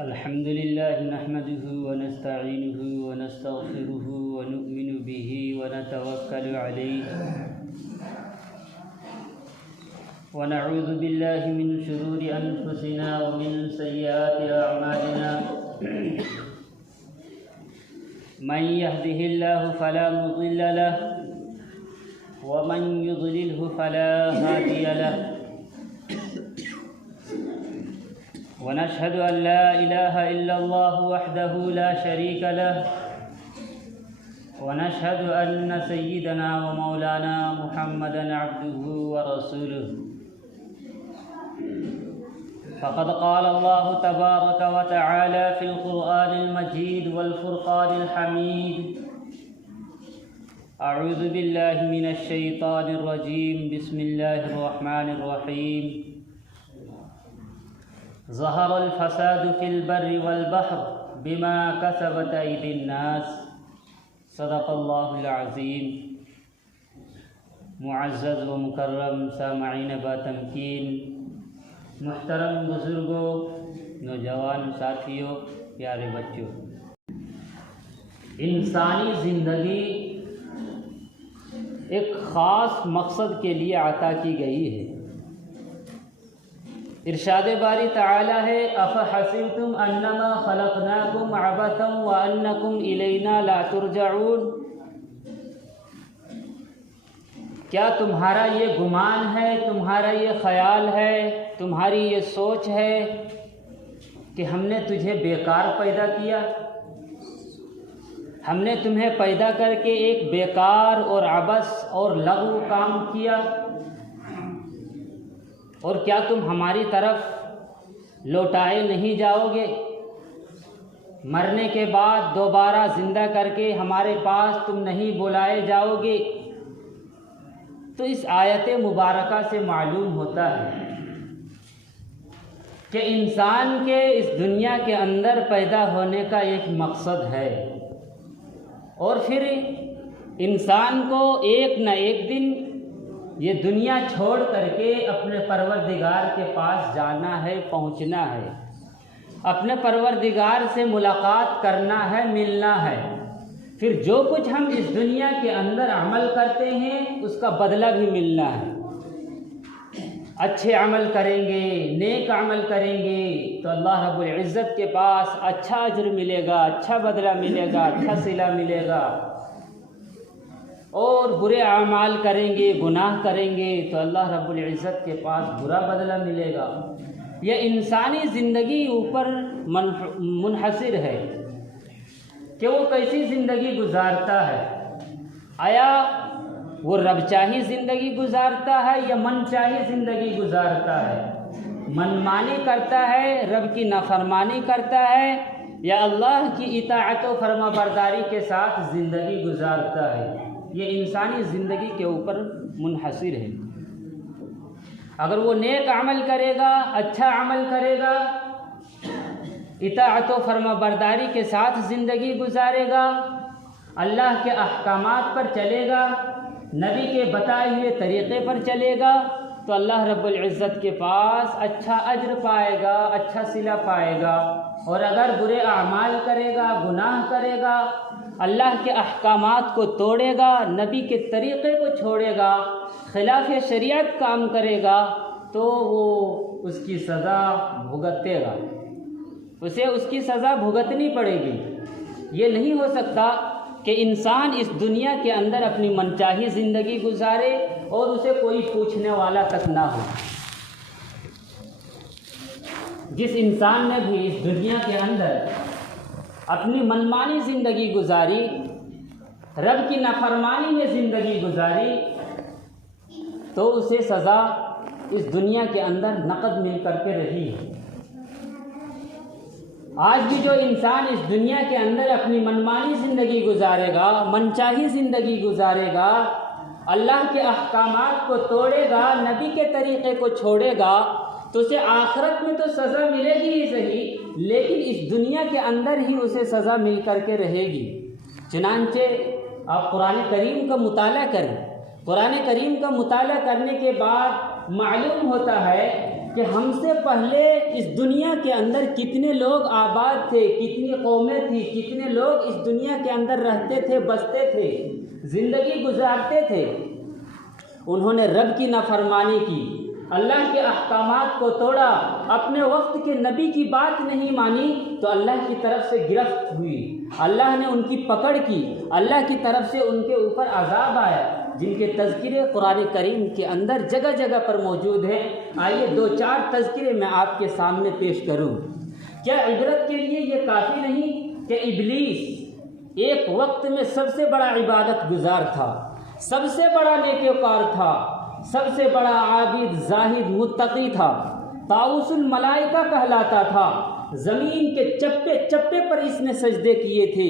الحمد لله نحمده ونستعينه ونستغفره ونؤمن به ونتوكل عليه ونعوذ بالله من شرور أنفسنا ومن سيئات أعمالنا من يهده الله فلا مضل له ومن يضلله فلا هادي له ونشهد أن لا إله إلا الله وحده لا شريك له ونشهد أن سيدنا ومولانا محمدا عبده ورسوله فقد قال الله تبارك وتعالى في القرآن المجيد والفرقان الحميد أعوذ بالله من الشيطان الرجيم بسم الله الرحمن الرحيم ظهر الفساد في البر والبحر بما كسبت أيدي الناس صدق الله العظيم. معزز و مکرم سامعین با تمکین، محترم بزرگوں، نوجوان ساتھیوں، پیارے بچوں، انسانی زندگی ایک خاص مقصد کے لیے عطا کی گئی ہے. ارشاد باری تعالی ہے افحسبتم انما خلقناکم عبثا وانکم الینا لا ترجعون. کیا تمہارا یہ گمان ہے، تمہارا یہ خیال ہے، تمہاری یہ سوچ ہے کہ ہم نے تجھے بیکار پیدا کیا؟ ہم نے تمہیں پیدا کر کے ایک بیکار اور عبث اور لغو کام کیا، اور کیا تم ہماری طرف لوٹائے نہیں جاؤ گے؟ مرنے کے بعد دوبارہ زندہ کر کے ہمارے پاس تم نہیں بلائے جاؤ گے؟ تو اس آیت مبارکہ سے معلوم ہوتا ہے کہ انسان کے اس دنیا کے اندر پیدا ہونے کا ایک مقصد ہے، اور پھر انسان کو ایک نہ ایک دن یہ دنیا چھوڑ کر کے اپنے پروردگار کے پاس جانا ہے، پہنچنا ہے، اپنے پروردگار سے ملاقات کرنا ہے، ملنا ہے. پھر جو کچھ ہم اس دنیا کے اندر عمل کرتے ہیں اس کا بدلہ بھی ملنا ہے. اچھے عمل کریں گے، نیک عمل کریں گے تو اللہ رب العزت کے پاس اچھا اجر ملے گا، اچھا بدلہ ملے گا، اچھا صلہ ملے گا. اور برے اعمال کریں گے، گناہ کریں گے تو اللہ رب العزت کے پاس برا بدلہ ملے گا. یہ انسانی زندگی اوپر منحصر ہے کہ وہ کیسی زندگی گزارتا ہے. آیا وہ رب چاہی زندگی گزارتا ہے یا من چاہی زندگی گزارتا ہے؟ منمانی کرتا ہے، رب کی نافرمانی کرتا ہے، یا اللہ کی اطاعت و فرما برداری کے ساتھ زندگی گزارتا ہے؟ یہ انسانی زندگی کے اوپر منحصر ہے. اگر وہ نیک عمل کرے گا، اچھا عمل کرے گا، اطاعت و فرما برداری کے ساتھ زندگی گزارے گا، اللہ کے احکامات پر چلے گا، نبی کے بتائے ہوئے طریقے پر چلے گا، تو اللہ رب العزت کے پاس اچھا اجر پائے گا، اچھا صلہ پائے گا. اور اگر برے اعمال کرے گا، گناہ کرے گا، اللہ کے احکامات کو توڑے گا، نبی کے طریقے کو چھوڑے گا، خلاف شریعت کام کرے گا، تو وہ اس کی سزا بھگتے گا، اسے اس کی سزا بھگتنی پڑے گی. یہ نہیں ہو سکتا کہ انسان اس دنیا کے اندر اپنی منچاہی زندگی گزارے اور اسے کوئی پوچھنے والا تک نہ ہو. جس انسان نے بھی اس دنیا کے اندر اپنی منمانی زندگی گزاری، رب کی نافرمانی میں زندگی گزاری، تو اسے سزا اس دنیا کے اندر نقد مل کر کے رہی ہے. آج بھی جو انسان اس دنیا کے اندر اپنی منمانی زندگی گزارے گا، منچاہی زندگی گزارے گا، اللہ کے احکامات کو توڑے گا، نبی کے طریقے کو چھوڑے گا، تو اسے آخرت میں تو سزا ملے گی ہی صحیح، لیکن اس دنیا کے اندر ہی اسے سزا مل کر کے رہے گی. چنانچہ آپ قرآن کریم کا مطالعہ کریں. قرآن کریم کا مطالعہ کرنے کے بعد معلوم ہوتا ہے کہ ہم سے پہلے اس دنیا کے اندر کتنے لوگ آباد تھے، کتنی قومیں تھیں، کتنے لوگ اس دنیا کے اندر رہتے تھے، بستے تھے، زندگی گزارتے تھے، انہوں نے رب کی نافرمانی کی، اللہ کے احکامات کو توڑا، اپنے وقت کے نبی کی بات نہیں مانی تو اللہ کی طرف سے گرفت ہوئی، اللہ نے ان کی پکڑ کی، اللہ کی طرف سے ان کے اوپر عذاب آیا، جن کے تذکرے قرآن کریم کے اندر جگہ جگہ پر موجود ہیں۔ آئیے 2-4 تذکرے میں آپ کے سامنے پیش کروں۔ کیا عبرت کے لیے یہ کافی نہیں کہ ابلیس ایک وقت میں سب سے بڑا عبادت گزار تھا، سب سے بڑا نیکوکار تھا، سب سے بڑا عابد، زاہد، متقی تھا، طاؤس الملائکہ کہلاتا تھا، زمین کے چپے چپے پر اس نے سجدے کیے تھے،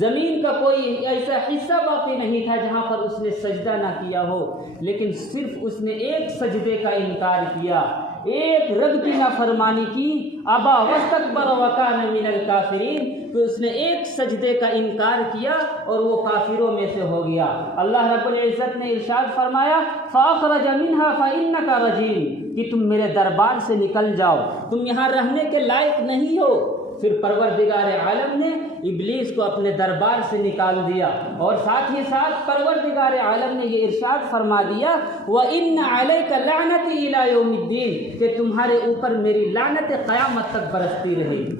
زمین کا کوئی ایسا حصہ باقی نہیں تھا جہاں پر اس نے سجدہ نہ کیا ہو، لیکن صرف اس نے ایک سجدے کا انکار کیا، ایک رب کی نافرمانی کی، ابا واستکبر وکان من الکافرین، تو اس نے ایک سجدے کا انکار کیا اور وہ کافروں میں سے ہو گیا۔ اللہ رب العزت نے ارشاد فرمایا فاخرج منها فانک رجیم، کہ تم میرے دربار سے نکل جاؤ، تم یہاں رہنے کے لائق نہیں ہو۔ پھر پروردگار عالم نے ابلیس کو اپنے دربار سے نکال دیا، اور ساتھ ہی ساتھ پروردگار عالم نے یہ ارشاد فرما دیا وَإِنَّ عَلَيْكَ لَعْنَتِي إِلَى يَوْمِ الدِّينِ، کہ تمہارے اوپر میری لعنت قیامت تک برستی رہے گی۔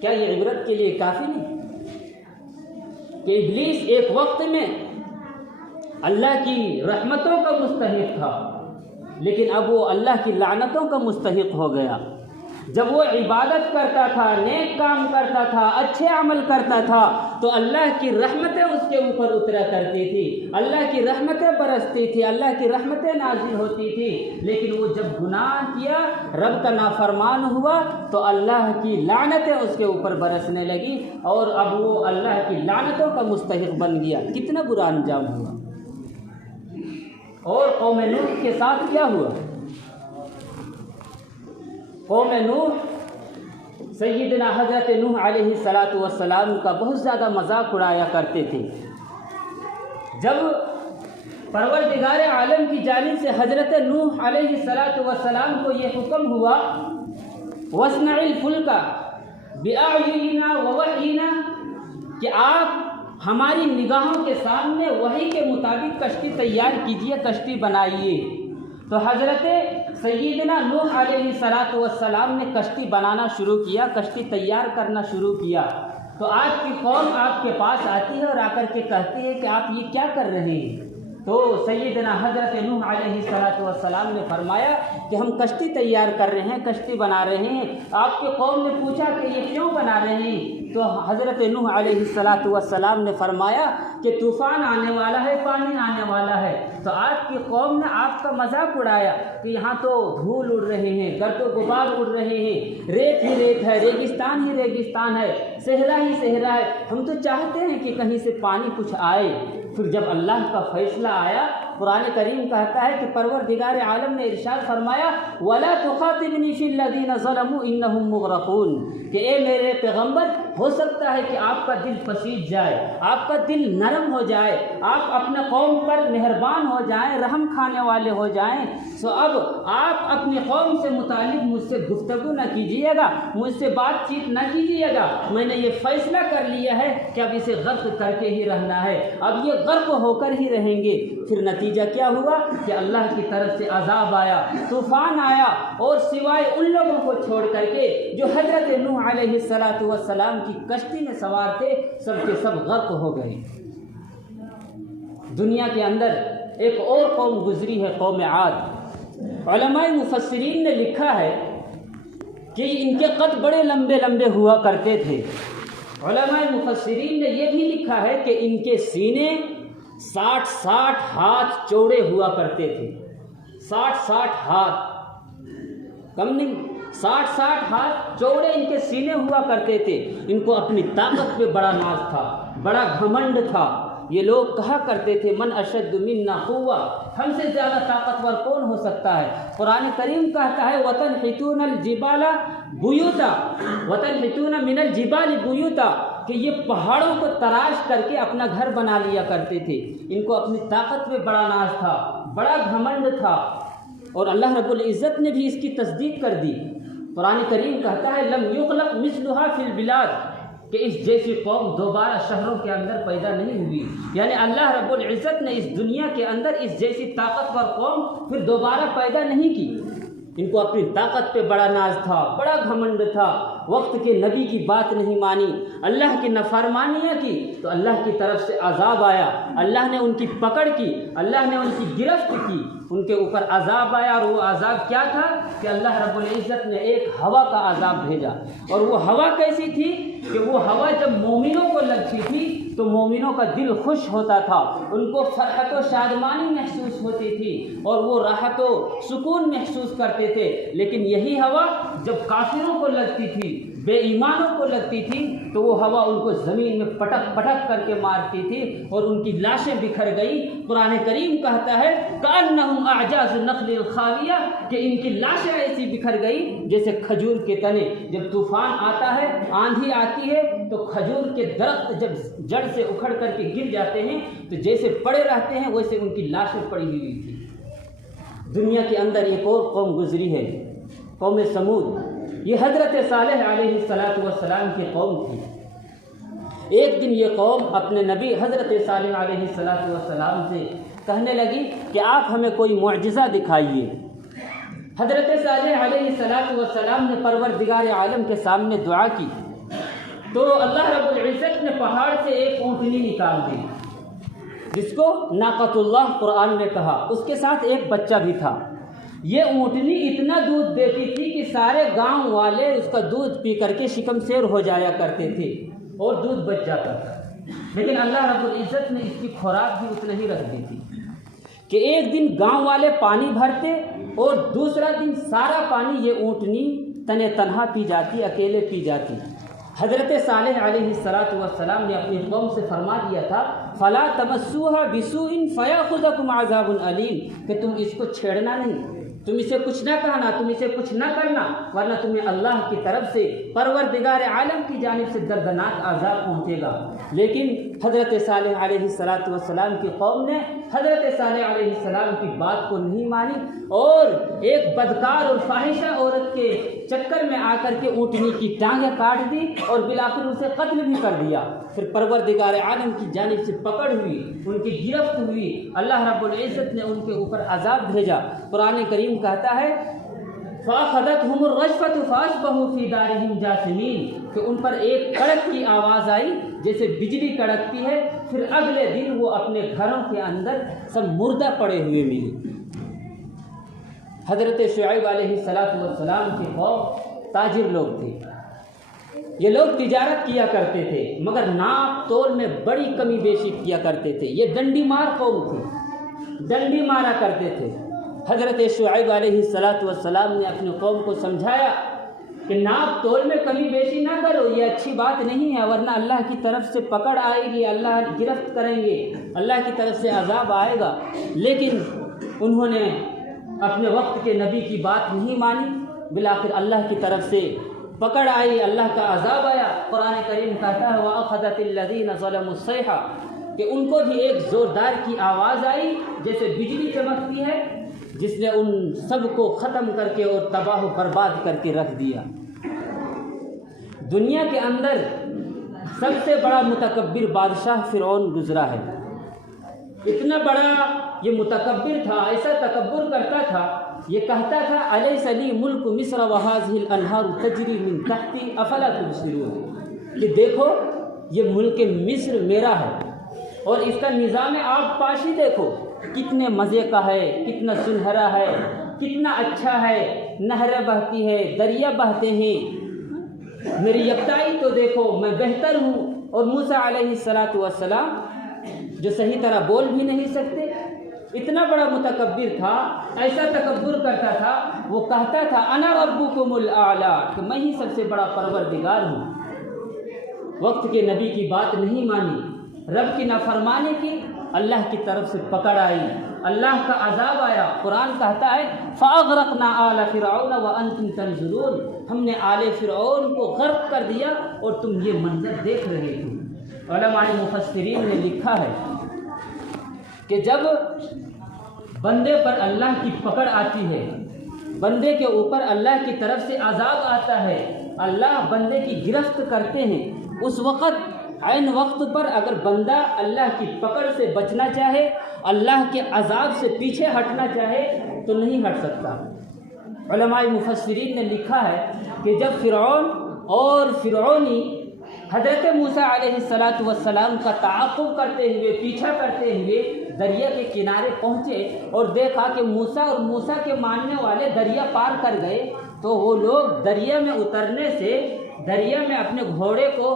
کیا یہ عبرت کے لیے کافی نہیں کہ ابلیس ایک وقت میں اللہ کی رحمتوں کا مستحق تھا، لیکن اب وہ اللہ کی لعنتوں کا مستحق ہو گیا؟ جب وہ عبادت کرتا تھا، نیک کام کرتا تھا، اچھے عمل کرتا تھا تو اللہ کی رحمتیں اس کے اوپر اترا کرتی تھی، اللہ کی رحمتیں برستی تھی، اللہ کی رحمتیں نازل ہوتی تھی، لیکن وہ جب گناہ کیا، رب کا نافرمان ہوا تو اللہ کی لعنتیں اس کے اوپر برسنے لگی اور اب وہ اللہ کی لعنتوں کا مستحق بن گیا۔ کتنا برا انجام ہوا۔ اور قوم نوح کے ساتھ کیا ہوا؟ قوم نوح سیدنا حضرت نوح علیہ السلام کا بہت زیادہ مذاق اڑایا کرتے تھے۔ جب پروردگار عالم کی جانب سے حضرت نوح علیہ السلام کو یہ حکم ہوا وَاصْنَعِ الْفُلْكَ بِأَعْيُنِنَا وَوَحْيِنَا، کہ آپ ہماری نگاہوں کے سامنے وحی کے مطابق کشتی تیار کیجئے، کشتی بنائیے۔ تو حضرت سیدنا نوح علیہ السلام نے کشتی بنانا شروع کیا، کشتی تیار کرنا شروع کیا۔ تو آج کی قوم آپ کے پاس آتی ہے اور آ کر کے کہتی ہے کہ آپ یہ کیا کر رہے ہیں؟ تو سیدنا حضرت نوح علیہ السلام نے فرمایا کہ ہم کشتی تیار کر رہے ہیں، کشتی بنا رہے ہیں۔ آپ کے قوم نے پوچھا کہ یہ کیوں بنا رہے ہیں؟ تو حضرت نوح علیہ السلام نے فرمایا کہ طوفان آنے والا ہے، پانی آنے والا ہے۔ تو آپ کی قوم نے آپ کا مذاق اڑایا کہ یہاں تو دھول اڑ رہے ہیں، گرد و غبار اڑ رہے ہیں، ریت ہی ریت ہے، ریگستان ہی ریگستان ہے، صحرا ہی صحرا ہے، ہم تو چاہتے ہیں کہ کہیں سے پانی کچھ آئے۔ پھر جب اللہ کا فیصلہ آیا، قرآن کریم کہتا ہے کہ پروردگار عالم نے ارشاد فرمایا وَلَا تُخَاطِبْنِي فِي الَّذِينَ ظَلَمُوا إِنَّهُمْ مُغْرَقُونَ، کہ اے میرے پیغمبر، ہو سکتا ہے کہ آپ کا دل پسیج جائے، آپ کا دل نرم ہو جائے، آپ اپنے قوم پر مہربان ہو جائیں، رحم کھانے والے ہو جائیں، سو اب آپ اپنی قوم سے متعلق مجھ سے گفتگو نہ کیجیے گا، مجھ سے بات چیت نہ کیجیے گا، میں نے یہ فیصلہ کر لیا ہے کہ اب اسے غرق کر کے ہی رہنا ہے، اب یہ غرق ہو کر ہی رہیں گے۔ پھر نتیجہ کیا ہوا کہ اللہ کی طرف سے عذاب آیا، طوفان آیا، اور سوائے ان لوگوں کو چھوڑ کر کے جو حضرت نوح علیہ السلام کی کشتی میں سوار تھے، سب کے سب غرق ہو گئے۔ دنیا کے اندر ایک اور قوم گزری ہے، قوم عاد۔ علماء مفسرین نے لکھا ہے کہ ان کے قد بڑے لمبے لمبے ہوا کرتے تھے۔ علماء مفسرین نے یہ بھی لکھا ہے کہ ان کے سینے 60 ہاتھ چوڑے ہوا کرتے تھے۔ 60 ہاتھ کم نہیں، 60 ہاتھ چوڑے ان کے سینے ہوا کرتے تھے۔ ان کو اپنی طاقت پہ بڑا ناز تھا، بڑا گھمنڈ تھا۔ یہ لوگ کہا کرتے تھے من اشد منا قوہ، ہم سے زیادہ طاقتور کون ہو سکتا ہے؟ قرآن کریم کہتا ہے وَتَنْحِتُونَ الْجِبَالَ بُيُوتًا وَتَنْحِتُونَ مِنَ الْجِبَالِ بُيُوتًا، کہ یہ پہاڑوں کو تراش کر کے اپنا گھر بنا لیا کرتے تھے۔ ان کو اپنی طاقت پہ بڑا ناز تھا، بڑا گھمنڈ تھا۔ اور اللہ رب العزت نے بھی اس کی تصدیق کر دی۔ قرآن کریم کہتا ہے لم یخلق مثلها فی البلاد، کہ اس جیسی قوم دوبارہ شہروں کے اندر پیدا نہیں ہوئی، یعنی اللہ رب العزت نے اس دنیا کے اندر اس جیسی طاقتور قوم پھر دوبارہ پیدا نہیں کی۔ ان کو اپنی طاقت پہ بڑا ناز تھا، بڑا گھمنڈ تھا، وقت کے نبی کی بات نہیں مانی، اللہ کی نافرمانیاں کی تو اللہ کی طرف سے عذاب آیا، اللہ نے ان کی پکڑ کی، اللہ نے ان کی گرفت کی، ان کے اوپر عذاب آیا۔ اور وہ عذاب کیا تھا کہ اللہ رب العزت نے ایک ہوا کا عذاب بھیجا۔ اور وہ ہوا کیسی تھی کہ وہ ہوا جب مومنوں کو لگتی تھی تو مومنوں کا دل خوش ہوتا تھا، ان کو فرحت و شادمانی محسوس ہوتی تھی اور وہ راحت و سکون محسوس کرتے تھے۔ لیکن یہی ہوا جب کافروں کو لگتی تھی، بے ایمانوں کو لگتی تھی تو وہ ہوا ان کو زمین میں پٹک پٹک کر کے مارتی تھی اور ان کی لاشیں بکھر گئی۔ قرآن کریم کہتا ہے کأنہم اعجاز نخل خاویہ، کہ ان کی لاشیں ایسی بکھر گئی جیسے کھجور کے تنے، جب طوفان آتا ہے، آندھی آتی ہے تو کھجور کے درخت جب جڑ سے اکھڑ کر کے گر جاتے ہیں تو جیسے پڑے رہتے ہیں ویسے ان کی لاشیں پڑی ہوئی تھی۔ دنیا کے اندر ایک اور قوم گزری ہے، قوم سمود۔ یہ حضرت صالح علیہ السلام کی قوم تھی۔ ایک دن یہ قوم اپنے نبی حضرت صالح علیہ السلام سے کہنے لگی کہ آپ ہمیں کوئی معجزہ دکھائیے۔ حضرت صالح علیہ السلام نے پروردگار عالم کے سامنے دعا کی تو اللہ رب العزت نے پہاڑ سے ایک اونٹنی نکال دی، جس کو ناقۃ اللہ قرآن نے کہا، اس کے ساتھ ایک بچہ بھی تھا۔ یہ اونٹنی اتنا دودھ دیتی تھی کہ سارے گاؤں والے اس کا دودھ پی کر کے شکم سیر ہو جایا کرتے تھے اور دودھ بچ جاتا تھا۔ لیکن اللہ رب العزت نے اس کی خوراک بھی اتنا ہی رکھ دی تھی کہ ایک دن گاؤں والے پانی بھرتے اور دوسرا دن سارا پانی یہ اونٹنی تنے تنہا پی جاتی، اکیلے پی جاتی۔ حضرت صالح علیہ السلام نے اپنی قوم سے فرما دیا تھا فَلَا تَمَسُّوهَا بِسُوءٍ فَيَأْخُذَكُمْ عَذَابٌ أَلِيمٌ، کہ تم اس کو چھیڑنا نہیں، تم اسے کچھ نہ کہنا، تم اسے کچھ نہ کرنا، ورنہ تمہیں اللہ کی طرف سے پروردگار عالم کی جانب سے دردناک عذاب پہنچے گا۔ لیکن حضرت صالح علیہ السلام کی قوم نے حضرت صالح علیہ السلام کی بات کو نہیں مانی اور ایک بدکار اور فاحشہ عورت کے چکر میں آ کر کے اونٹنی کی ٹانگیں کاٹ دی اور بالآخر اسے قتل بھی کر دیا۔ پھر پروردگار عالم کی جانب سے پکڑ ہوئی، ان کی گرفت ہوئی، اللہ رب العزت نے ان کے اوپر عذاب بھیجا۔ قرآن کریم کہتا ہے فَأَخَذَتْهُمُ الرَّجْفَةُ فَأَصْبَحُوا فِي دَارِهِمْ جَاثِمِينَ، کہ ان پر ایک کڑک کی آواز آئی جیسے بجلی کڑکتی ہے، پھر اگلے دن وہ اپنے گھروں کے اندر سب مردہ پڑے ہوئے ملے۔ حضرت شعیب علیہ السلام کی قوم تاجر لوگ تھے، یہ لوگ تجارت کیا کرتے تھے مگر ناپ تول میں بڑی کمی بیشی کیا کرتے تھے، یہ ڈنڈی مار قوم تھی، ڈنڈی مارا کرتے تھے۔ حضرت شعیب علیہ السلام نے اپنی قوم کو سمجھایا کہ ناپ تول میں کمی بیشی نہ کرو، یہ اچھی بات نہیں ہے، ورنہ اللہ کی طرف سے پکڑ آئے گی، اللہ گرفت کریں گے، اللہ کی طرف سے عذاب آئے گا۔ لیکن انہوں نے اپنے وقت کے نبی کی بات نہیں مانی، بالآخر اللہ کی طرف سے پکڑ آئی، اللہ کا عذاب آیا۔ قرآن کریم کہتا ہے وَأَخَذَتِ الَّذِينَ ظَلَمُوا الصَّيْحَةُ، کہ ان کو بھی ایک زوردار کی آواز آئی جیسے بجلی چمکتی ہے، جس نے ان سب کو ختم کر کے اور تباہ و برباد کر کے رکھ دیا۔ دنیا کے اندر سب سے بڑا متکبر بادشاہ فرعون گزرا ہے۔ اتنا بڑا یہ متکبر تھا، ایسا تکبر کرتا تھا، یہ کہتا تھا الیس لی ملک مصر وہذہ الانہار تجری من تحتی افلا تبصرون، کہ دیکھو یہ ملک مصر میرا ہے اور اس کا نظام آب پاشی دیکھو کتنے مزے کا ہے، کتنا سنہرا ہے، کتنا اچھا ہے، نہریں بہتی ہے، دریا بہتے ہیں، میری یکتائی تو دیکھو، میں بہتر ہوں۔ اور موسیٰ علیہ السلام جو صحیح طرح بول بھی نہیں سکتے، اتنا بڑا متکبر تھا، ایسا تکبر کرتا تھا، وہ کہتا تھا انا ربکم الاعلی، کہ میں ہی سب سے بڑا پروردگار ہوں۔ وقت کے نبی کی بات نہیں مانی، رب کی نافرمانی کی، اللہ کی طرف سے پکڑ آئی، اللہ کا عذاب آیا۔ قرآن کہتا ہے فَأَغْرَقْنَا آلَ فِرْعَوْنَ وَأَنْتُمْ تَنْظُرُونَ، ہم نے آل فرعون کو غرق کر دیا اور تم یہ منظر دیکھ رہے تھے۔ علماء مفسرین نے لکھا ہے کہ جب بندے پر اللہ کی پکڑ آتی ہے، بندے کے اوپر اللہ کی طرف سے عذاب آتا ہے، اللہ بندے کی گرفت کرتے ہیں، اس وقت عین وقت پر اگر بندہ اللہ کی پکڑ سے بچنا چاہے، اللہ کے عذاب سے پیچھے ہٹنا چاہے تو نہیں ہٹ سکتا۔ علماء مفسرین نے لکھا ہے کہ جب فرعون اور فرعونی حضرت موسیٰ علیہ السلام کا تعاقب کرتے ہوئے، پیچھا کرتے ہوئے دریا کے کنارے پہنچے اور دیکھا کہ موسیٰ اور موسیٰ کے ماننے والے دریا پار کر گئے، تو وہ لوگ دریا میں اترنے سے، دریا میں اپنے گھوڑے کو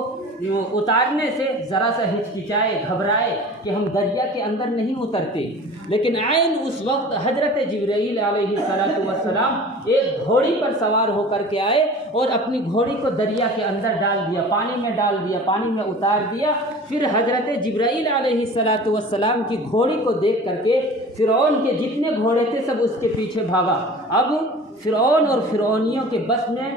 اتارنے سے ذرا سا ہچکچائے، گھبرائے کہ ہم دریا کے اندر نہیں اترتے، لیکن عین اس وقت حضرت جبرائیل علیہ السلام ایک گھوڑی پر سوار ہو کر کے آئے اور اپنی گھوڑی کو دریا کے اندر ڈال دیا، پانی میں ڈال دیا، پانی میں اتار دیا۔ پھر حضرت جبرائیل علیہ السلام کی گھوڑی کو دیکھ کر کے فرعون کے جتنے گھوڑے تھے سب اس کے پیچھے بھاگا۔ اب فرعون اور فرعونیوں کے بس میں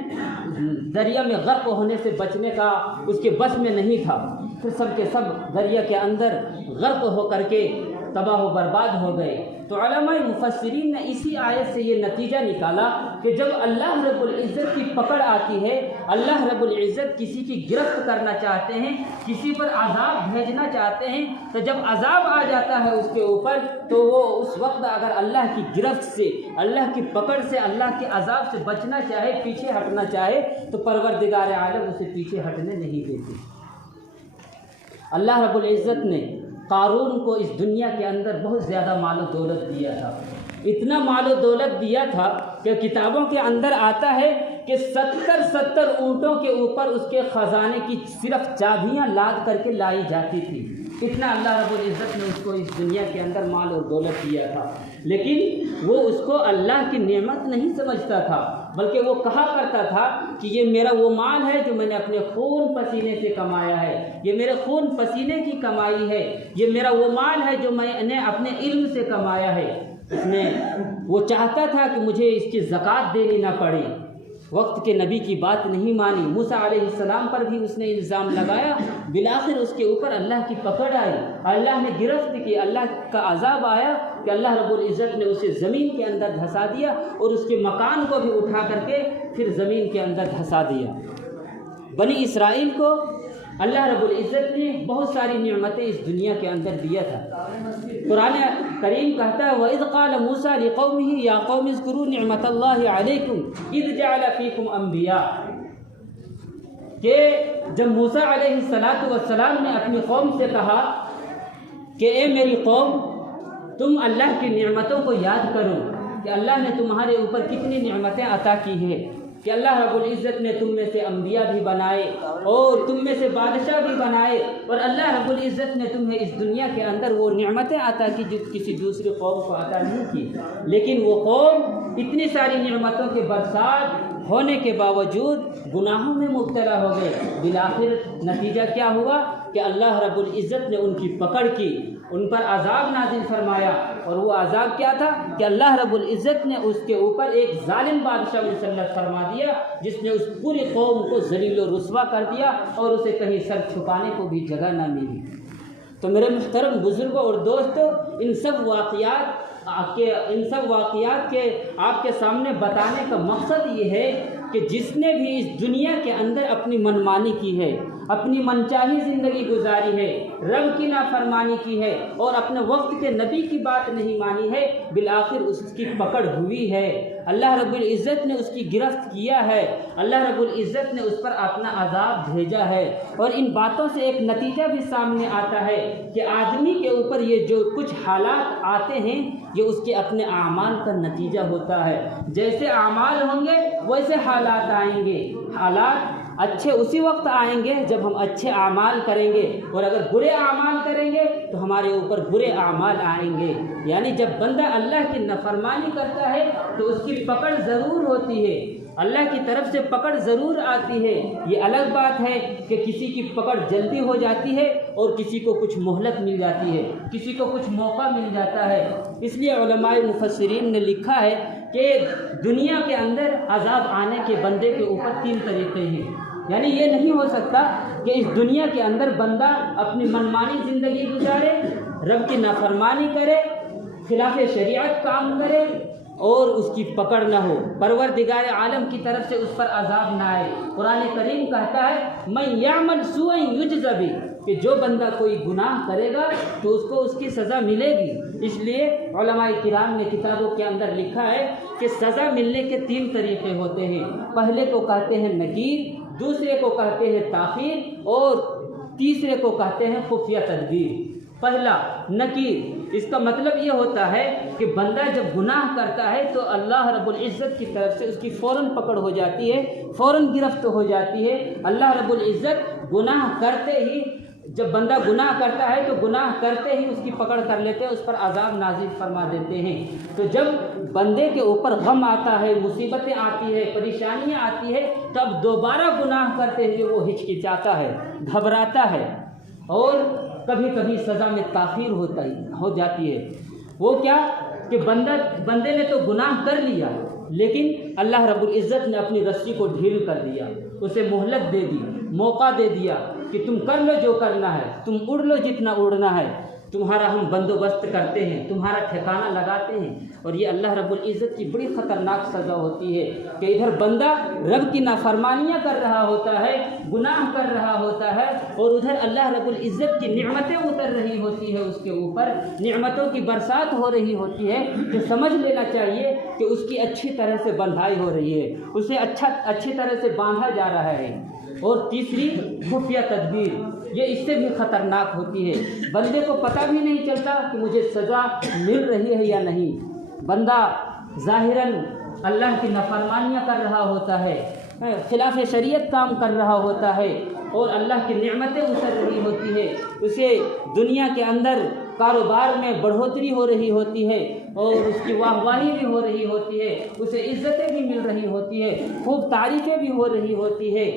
دریا میں غرق ہونے سے بچنے کا اس کے بس میں نہیں تھا، پھر سب کے سب دریا کے اندر غرق ہو کر کے تباہ و برباد ہو گئے۔ تو علماء مفسرین نے اسی آیت سے یہ نتیجہ نکالا کہ جب اللہ رب العزت کی پکڑ آتی ہے، اللہ رب العزت کسی کی گرفت کرنا چاہتے ہیں، کسی پر عذاب بھیجنا چاہتے ہیں، تو جب عذاب آ جاتا ہے اس کے اوپر تو وہ اس وقت اگر اللہ کی گرفت سے، اللہ کی پکڑ سے، اللہ کے عذاب سے بچنا چاہے، پیچھے ہٹنا چاہے تو پروردگار عالم اسے پیچھے ہٹنے نہیں دیتے۔ اللہ رب العزت نے قارون کو اس دنیا کے اندر بہت زیادہ مال و دولت دیا تھا، اتنا مال و دولت دیا تھا کہ کتابوں کے اندر آتا ہے کہ 70 اونٹوں کے اوپر اس کے خزانے کی صرف چابیاں لاد کر کے لائی جاتی تھی، اتنا اللہ رب العزت نے اس کو اس دنیا کے اندر مال اور دولت دیا تھا، لیکن وہ اس کو اللہ کی نعمت نہیں سمجھتا تھا، بلکہ وہ کہا کرتا تھا کہ یہ میرا وہ مال ہے جو میں نے اپنے خون پسینے سے کمایا ہے، یہ میرے خون پسینے کی کمائی ہے، یہ میرا وہ مال ہے جو میں نے اپنے علم سے کمایا ہے۔ وہ چاہتا تھا کہ مجھے اس کی زکوٰۃ دینی نہ پڑے، وقت کے نبی کی بات نہیں مانی، موسیٰ علیہ السلام پر بھی اس نے الزام لگایا، بالآخر اس کے اوپر اللہ کی پکڑ آئی، اللہ نے گرفت کی، اللہ کا عذاب آیا کہ اللہ رب العزت نے اسے زمین کے اندر دھسا دیا اور اس کے مکان کو بھی اٹھا کر کے پھر زمین کے اندر دھسا دیا۔ بنی اسرائیل کو اللہ رب العزت نے بہت ساری نعمتیں اس دنیا کے اندر دیا تھا۔ قرآن کریم کہتا ہے وَإِذْ قَالَ مُوسَىٰ لِقَوْمِهِ يَا قَوْمِ اذْكُرُوا نِعْمَةَ اللَّهِ عَلَيْكُمْ إِذْ جَعَلَ فِيكُمْ أَنْبِيَاءَ، کہ جب موسیٰ علیہ السلام نے اپنی قوم سے کہا کہ اے میری قوم تم اللہ کی نعمتوں کو یاد کرو کہ اللہ نے تمہارے اوپر کتنی نعمتیں عطا کی ہیں، کہ اللہ رب العزت نے تم میں سے انبیاء بھی بنائے اور تم میں سے بادشاہ بھی بنائے، اور اللہ رب العزت نے تمہیں اس دنیا کے اندر وہ نعمتیں عطا کی جو کسی دوسری قوم کو عطا نہیں کی، لیکن وہ قوم اتنی ساری نعمتوں کے برسات ہونے کے باوجود گناہوں میں مبتلا ہو گئے۔ بالآخر نتیجہ کیا ہوا کہ اللہ رب العزت نے ان کی پکڑ کی، ان پر عذاب نازل فرمایا، اور وہ عذاب کیا تھا کہ اللہ رب العزت نے اس کے اوپر ایک ظالم بادشاہ مسلط فرما دیا جس نے اس پوری قوم کو ذلیل و رسوا کر دیا اور اسے کہیں سر چھپانے کو بھی جگہ نہ ملی۔ تو میرے محترم بزرگوں اور دوستوں، ان سب واقعات کے آپ کے سامنے بتانے کا مقصد یہ ہے کہ جس نے بھی اس دنیا کے اندر اپنی منمانی کی ہے، اپنی منچاہی زندگی گزاری ہے، رب کی نافرمانی کی ہے اور اپنے وقت کے نبی کی بات نہیں مانی ہے، بالآخر اس کی پکڑ ہوئی ہے، اللہ رب العزت نے اس کی گرفت کیا ہے، اللہ رب العزت نے اس پر اپنا عذاب بھیجا ہے۔ اور ان باتوں سے ایک نتیجہ بھی سامنے آتا ہے کہ آدمی کے اوپر یہ جو کچھ حالات آتے ہیں یہ اس کے اپنے اعمال کا نتیجہ ہوتا ہے، جیسے اعمال ہوں گے ویسے حالات آئیں گے، حالات اچھے اسی وقت آئیں گے جب ہم اچھے اعمال کریں گے، اور اگر برے اعمال کریں گے تو ہمارے اوپر برے اعمال آئیں گے۔ یعنی جب بندہ اللہ کی نافرمانی کرتا ہے تو اس کی پکڑ ضرور ہوتی ہے، اللہ کی طرف سے پکڑ ضرور آتی ہے۔ یہ الگ بات ہے کہ کسی کی پکڑ جلدی ہو جاتی ہے اور کسی کو کچھ مہلت مل جاتی ہے، کسی کو کچھ موقع مل جاتا ہے۔ اس لیے علماء مفسرین نے لکھا ہے کہ دنیا کے اندر عذاب آنے کے بندے کے اوپر 3 طریقے ہیں، یعنی یہ نہیں ہو سکتا کہ اس دنیا کے اندر بندہ اپنی منمانی زندگی گزارے، رب کی نافرمانی کرے، خلاف شریعت کام کرے اور اس کی پکڑ نہ ہو، پروردگار عالم کی طرف سے اس پر عذاب نہ آئے۔ قرآن کریم کہتا ہے من یعمل سوءا یجز بہ، کہ جو بندہ کوئی گناہ کرے گا تو اس کو اس کی سزا ملے گی۔ اس لیے علماء کرام نے کتابوں کے اندر لکھا ہے کہ سزا ملنے کے 3 طریقے ہوتے ہیں۔ پہلے کو کہتے ہیں نکیر، دوسرے کو کہتے ہیں تاخیر، اور تیسرے کو کہتے ہیں خفیہ تدبیر۔ پہلا نکیر، اس کا مطلب یہ ہوتا ہے کہ بندہ جب گناہ کرتا ہے تو اللہ رب العزت کی طرف سے اس کی فوراً پکڑ ہو جاتی ہے، فوراً گرفت ہو جاتی ہے۔ اللہ رب العزت گناہ کرتے ہی، جب بندہ گناہ کرتا ہے تو گناہ کرتے ہی اس کی پکڑ کر لیتے ہیں، اس پر عذاب نازل فرما دیتے ہیں۔ تو جب بندے کے اوپر غم آتا ہے، مصیبتیں آتی ہے، پریشانیاں آتی ہے، تب دوبارہ گناہ کرتے ہوئے وہ ہچکچاتا ہے، گھبراتا ہے، اور کبھی کبھی سزا میں تاخیر ہو جاتی ہے۔ وہ کیا کہ بندے نے تو گناہ کر لیا، لیکن اللہ رب العزت نے اپنی رسی کو ڈھیل کر دیا، اسے مہلت دے دی، موقع دے دیا کہ تم کر لو جو کرنا ہے، تم اڑ لو جتنا اڑنا ہے، تمہارا ہم بندوبست کرتے ہیں، تمہارا ٹھکانہ لگاتے ہیں۔ اور یہ اللہ رب العزت کی بڑی خطرناک سزا ہوتی ہے کہ ادھر بندہ رب کی نافرمانیاں کر رہا ہوتا ہے، گناہ کر رہا ہوتا ہے، اور ادھر اللہ رب العزت کی نعمتیں اتر رہی ہوتی ہے، اس کے اوپر نعمتوں کی برسات ہو رہی ہوتی ہے، جو سمجھ لینا چاہیے کہ اس کی اچھی طرح سے بندھائی ہو رہی ہے، اسے اچھی طرح سے باندھا جا رہا ہے۔ اور تیسری خفیہ تدبیر، یہ اس سے بھی خطرناک ہوتی ہے، بندے کو پتہ بھی نہیں چلتا کہ مجھے سزا مل رہی ہے یا نہیں۔ بندہ ظاہراً اللہ کی نافرمانیاں کر رہا ہوتا ہے، خلاف شریعت کام کر رہا ہوتا ہے، اور اللہ کی نعمتیں اتر رہی ہوتی ہے، اسے دنیا کے اندر کاروبار میں بڑھوتری ہو رہی ہوتی ہے، اور اس کی واہ واہی بھی ہو رہی ہوتی ہے، اسے عزتیں بھی مل رہی ہوتی ہے، خوب تعریفیں بھی ہو رہی ہوتی ہے۔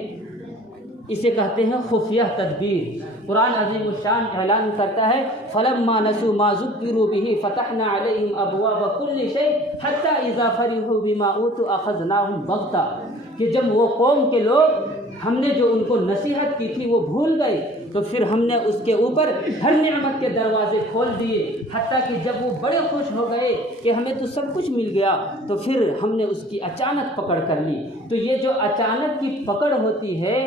اسے کہتے ہیں خفیہ تدبیر۔ قرآن عظیم الشان اعلان کرتا ہے فَلَمَّا نَسُوا مَا ذُكِّرُوا بِهِ فَتَحْنَا عَلَيْهِمْ أَبْوَابَ كُلِّ شَيْءٍ حَتَّى إِذَا فَرِحُوا بِمَا أُوتُوا أَخَذْنَاهُمْ بَغْتَةً، کہ جب وہ قوم کے لوگ ہم نے جو ان کو نصیحت کی تھی وہ بھول گئے، تو پھر ہم نے اس کے اوپر ہر نعمت کے دروازے کھول دیے، حتیٰ کہ جب وہ بڑے خوش ہو گئے کہ ہمیں تو سب کچھ مل گیا، تو پھر ہم نے اس کی اچانک پکڑ کر لی۔ تو یہ جو اچانک کی پکڑ ہوتی ہے،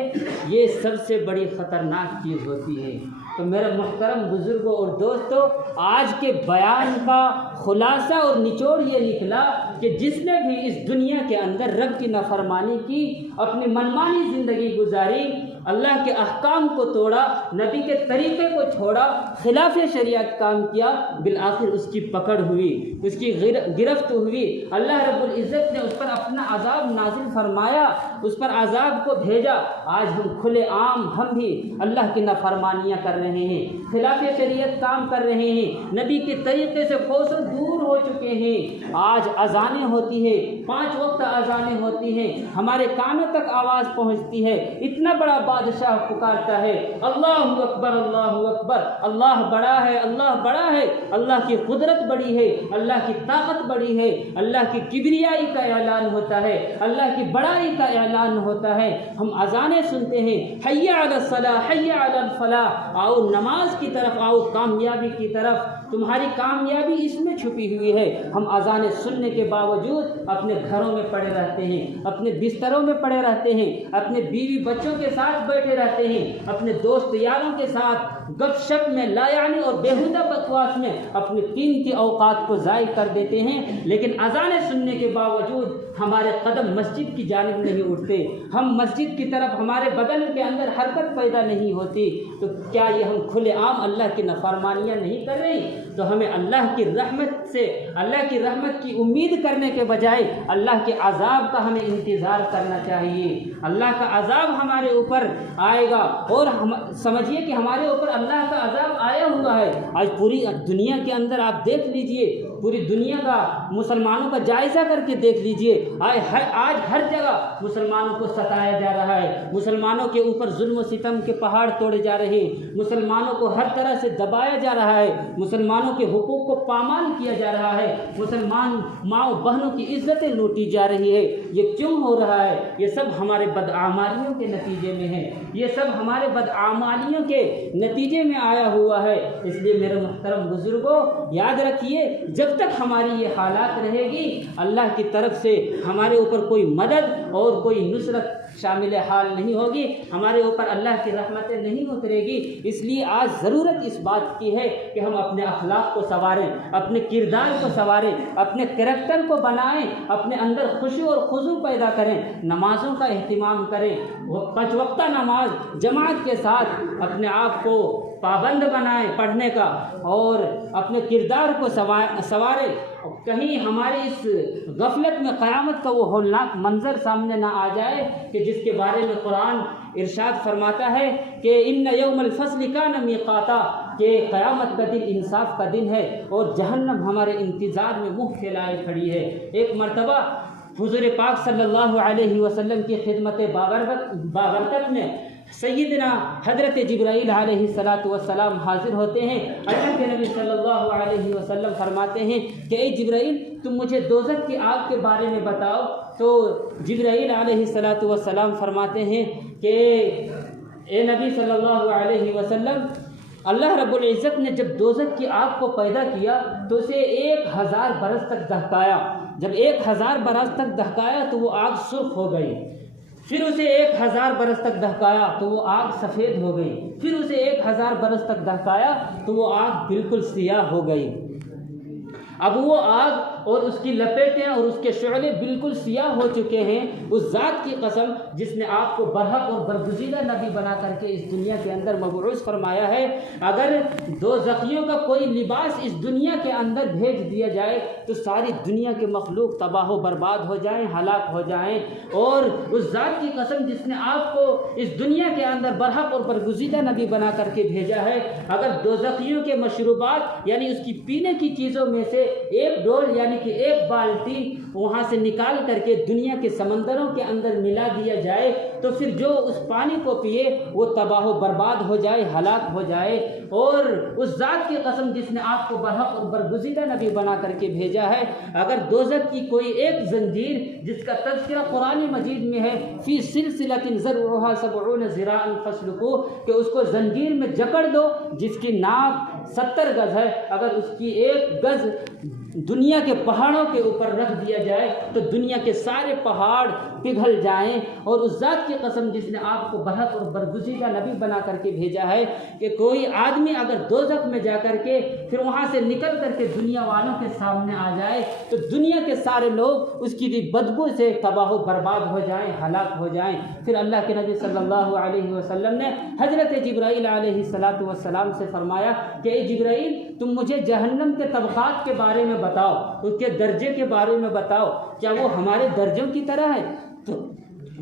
یہ سب سے بڑی خطرناک چیز ہوتی ہے۔ تو میرے محترم بزرگوں اور دوستوں، آج کے بیان کا خلاصہ اور نچوڑ یہ نکلا کہ جس نے بھی اس دنیا کے اندر رب کی نافرمانی کی، اپنی منمانی زندگی گزاری، اللہ کے احکام کو توڑا، نبی کے طریقے کو چھوڑا، خلاف شریعت کام کیا، بالآخر اس کی پکڑ ہوئی، اس کی گرفت ہوئی، اللہ رب العزت نے اس پر اپنا عذاب نازل فرمایا، اس پر عذاب کو بھیجا۔ آج ہم کھلے عام ہم بھی اللہ کی نافرمانیاں کر رہے ہیں، خلاف شریعت کام کر رہے ہیں، نبی کے طریقے سے کوسوں دور ہو چکے ہیں۔ آج اذانیں ہوتی ہے، 5 وقت اذانیں ہوتی ہیں، ہمارے کانوں تک آواز پہنچتی ہے، اتنا بڑا بادشاہ پکارتا ہے اللہ اکبر اللہ اکبر، اللہ بڑا ہے، اللہ بڑا ہے، اللہ کی قدرت بڑی ہے، اللہ کی طاقت بڑی ہے، اللہ کی کبریائی کا اعلان ہوتا ہے، اللہ کی بڑائی کا اعلان ہوتا ہے۔ ہم اذانیں سنتے ہیں حی علی الصلاح حی علی الفلاح، آؤ نماز کی طرف، آؤ کامیابی کی طرف، تمہاری کامیابی اس میں چھپی ہوئی ہے۔ ہم اذانیں سننے کے باوجود اپنے گھروں میں پڑے رہتے ہیں، اپنے بستروں میں پڑے رہتے ہیں، اپنے بیوی بچوں کے ساتھ بیٹھے رہتے ہیں، اپنے دوست یاروں کے ساتھ گپ شپ میں لا یعنی اور بیہودہ بکواس میں اپنے قیمتی اوقات کو ضائع کر دیتے ہیں، لیکن اذانیں سننے کے باوجود ہمارے قدم مسجد کی جانب نہیں اٹھتے، ہم مسجد کی طرف ہمارے بدن کے اندر حرکت پیدا نہیں ہوتی۔ تو کیا یہ ہم کھلے عام اللہ کی نافرمانیاں نہیں کر رہے؟ تو ہمیں اللہ کی رحمت سے، اللہ کی رحمت کی امید کرنے کے بجائے اللہ کے عذاب کا ہمیں انتظار کرنا چاہیے۔ اللہ کا عذاب ہمارے اوپر آئے گا، اور ہم سمجھیے کہ ہمارے اوپر اللہ کا عذاب آیا ہوا ہے۔ آج پوری دنیا کے اندر آپ دیکھ لیجئے، پوری دنیا کا مسلمانوں کا جائزہ کر کے دیکھ لیجئے، آج ہر جگہ مسلمانوں کو ستایا جا رہا ہے، مسلمانوں کے اوپر ظلم و ستم کے پہاڑ توڑے جا رہے ہیں، مسلمانوں کو ہر طرح سے دبایا جا رہا ہے، مسلمانوں کے حقوق کو پامال کیا جا رہا ہے، مسلمان ماؤں بہنوں کی عزتیں لوٹی جا رہی ہے۔ یہ کیوں ہو رہا ہے؟ یہ سب ہمارے بدعمالیوں کے نتیجے میں ہے، یہ سب ہمارے بدعمالیوں کے نتیجے میں آیا ہوا ہے۔ اس لیے میرے محترم بزرگوں، یاد رکھیے، جب تک ہماری یہ حالات رہے گی، اللہ کی طرف سے ہمارے اوپر کوئی مدد اور کوئی نصرت شامل حال نہیں ہوگی، ہمارے اوپر اللہ کی رحمتیں نہیں اترے گی۔ اس لیے آج ضرورت اس بات کی ہے کہ ہم اپنے اخلاق کو سنواریں، اپنے کردار کو سنواریں، اپنے کریکٹر کو بنائیں، اپنے اندر خوشی اور خضوع پیدا کریں، نمازوں کا اہتمام کریں، پانچ وقتہ نماز جماعت کے ساتھ اپنے آپ کو پابند بنائیں پڑھنے کا، اور اپنے کردار کو سنواریں۔ کہیں ہماری اس غفلت میں قیامت کا وہ ہولناک منظر سامنے نہ آ جائے کہ جس کے بارے میں قرآن ارشاد فرماتا ہے کہ ان یوم الفصل کان میقاتا، کہ قیامت کا دن انصاف کا دن ہے اور جہنم ہمارے انتظار میں منہ پھیلائے کھڑی ہے۔ ایک مرتبہ حضور پاک صلی اللہ علیہ وسلم کی خدمت بابرکت میں سیدنا حضرت جبرائیل علیہ السلام حاضر ہوتے ہیں۔ اللہ کے نبی صلی اللہ علیہ وسلم فرماتے ہیں کہ اے جبرائیل، تم مجھے دوزخ کی آگ کے بارے میں بتاؤ۔ تو جبرائیل علیہ السلام فرماتے ہیں کہ اے نبی صلی اللہ علیہ وسلم، اللہ رب العزت نے جب دوزخ کی آگ کو پیدا کیا تو اسے 1000 برس تک دہکایا۔ جب 1000 برس تک دہکایا تو وہ آگ سرخ ہو گئی، پھر اسے 1000 برس تک دہکایا تو وہ آگ سفید ہو گئی، پھر اسے 1000 برس تک دہکایا تو وہ آگ بالکل سیاہ ہو گئی۔ اب وہ آگ اور اس کی لپیٹیں اور اس کے شعلے بالکل سیاہ ہو چکے ہیں۔ اس ذات کی قسم جس نے آپ کو برحق اور برگزیدہ نبی بنا کر کے اس دنیا کے اندر مبعوث فرمایا ہے، اگر دوزخیوں کا کوئی لباس اس دنیا کے اندر بھیج دیا جائے تو ساری دنیا کے مخلوق تباہ و برباد ہو جائیں، ہلاک ہو جائیں۔ اور اس ذات کی قسم جس نے آپ کو اس دنیا کے اندر برحق اور برگزیدہ نبی بنا کر کے بھیجا ہے، اگر دوزخیوں کے مشروبات یعنی اس کی پینے کی چیزوں میں سے ایک ڈول یعنی کہ ایک بالٹی وہاں سے نکال کر کے دنیا کے سمندروں کے اندر ملا دیا جائے تو پھر جو اس پانی کو پیے وہ تباہ و برباد ہو جائے، ہلاک ہو جائے۔ اور اس ذات کی قسم جس نے آپ کو برحق اور برگزیدہ نبی بنا کر کے بھیجا ہے، اگر دوزخ کی کوئی ایک زنجیر جس کا تذکرہ قرآن مجید میں ہے فی سلسلۃ ذرعها 70 ذراعا فاسلکوہ، کہ اس کو زنجیر میں جکڑ دو جس کی ناپ 70 گز ہے، اگر اس کی ایک گز دنیا کے پہاڑوں کے اوپر رکھ دیا جائے تو دنیا کے سارے پہاڑ پگھل جائیں۔ اور اس ذات کی قسم جس نے آپ کو برحق اور برگزیدہ نبی بنا کر کے بھیجا ہے کہ کوئی آدمی اگر دوزخ میں جا کر کے پھر وہاں سے نکل کر کے دنیا والوں کے سامنے آ جائے تو دنیا کے سارے لوگ اس کی بدبو سے تباہ و برباد ہو جائیں، ہلاک ہو جائیں۔ پھر اللہ کے نبی صلی اللہ علیہ وسلم نے حضرت جبرائیل علیہ السلام سے فرمایا کہ اے جبرائیل، تم مجھے جہنم کے طبقات کے بارے میں بتاؤ، اس کے درجے کے بارے میں بتاؤ، کیا وہ ہمارے درجوں کی طرح ہے؟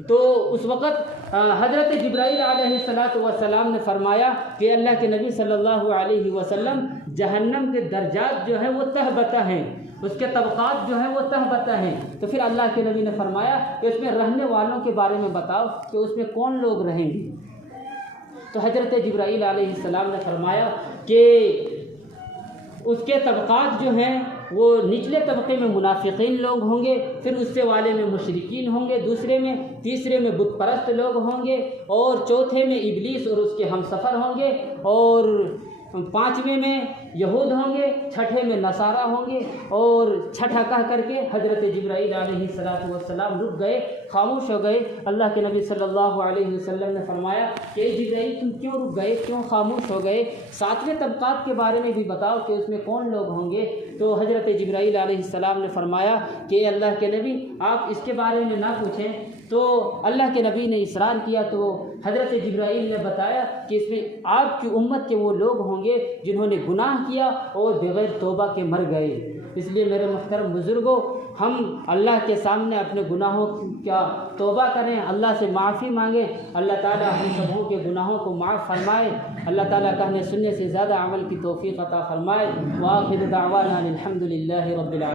تو اس وقت حضرت جبرائیل علیہ السلام نے فرمایا کہ اللہ کے نبی صلی اللہ علیہ وسلم، جہنم کے درجات جو ہیں وہ تہ بتہ ہیں، اس کے طبقات جو ہیں وہ تہ بتہ ہیں۔ تو پھر اللہ کے نبی نے فرمایا کہ اس میں رہنے والوں کے بارے میں بتاؤ کہ اس میں کون لوگ رہیں گے۔ تو حضرت جبرائیل علیہ السلام نے فرمایا کہ اس کے طبقات جو ہیں وہ نچلے طبقے میں منافقین لوگ ہوں گے، پھر اس سے والے میں مشرکین ہوں گے، دوسرے میں، تیسرے میں بت پرست لوگ ہوں گے، اور چوتھے میں ابلیس اور اس کے ہم سفر ہوں گے، اور پانچویں میں یہود ہوں گے، چھٹے میں نصارہ ہوں گے۔ اور چھٹا کہہ کر کے حضرت جبرائیل علیہ السلام رک گئے، خاموش ہو گئے۔ اللہ کے نبی صلی اللہ علیہ وسلم نے فرمایا کہ اے جبرائیل، تم کیوں رک گئے، کیوں خاموش ہو گئے؟ ساتویں طبقات کے بارے میں بھی بتاؤ کہ اس میں کون لوگ ہوں گے۔ تو حضرت جبرائیل علیہ السلام نے فرمایا کہ اے اللہ کے نبی، آپ اس کے بارے میں نہ پوچھیں۔ تو اللہ کے نبی نے اصرار کیا تو حضرت جبرائیل نے بتایا کہ اس میں آپ کی امت کے وہ لوگ ہوں گے جنہوں نے گناہ کیا اور بغیر توبہ کے مر گئے۔ اس لیے میرے محترم بزرگوں، ہم اللہ کے سامنے اپنے گناہوں کا توبہ کریں، اللہ سے معافی مانگیں، اللہ تعالیٰ ہم سبوں کے گناہوں کو معاف فرمائے، اللہ تعالیٰ کہنے سننے سے زیادہ عمل کی توفیق عطا فرمائے۔ وآخر دعوانا الحمد للہ رب العالمین۔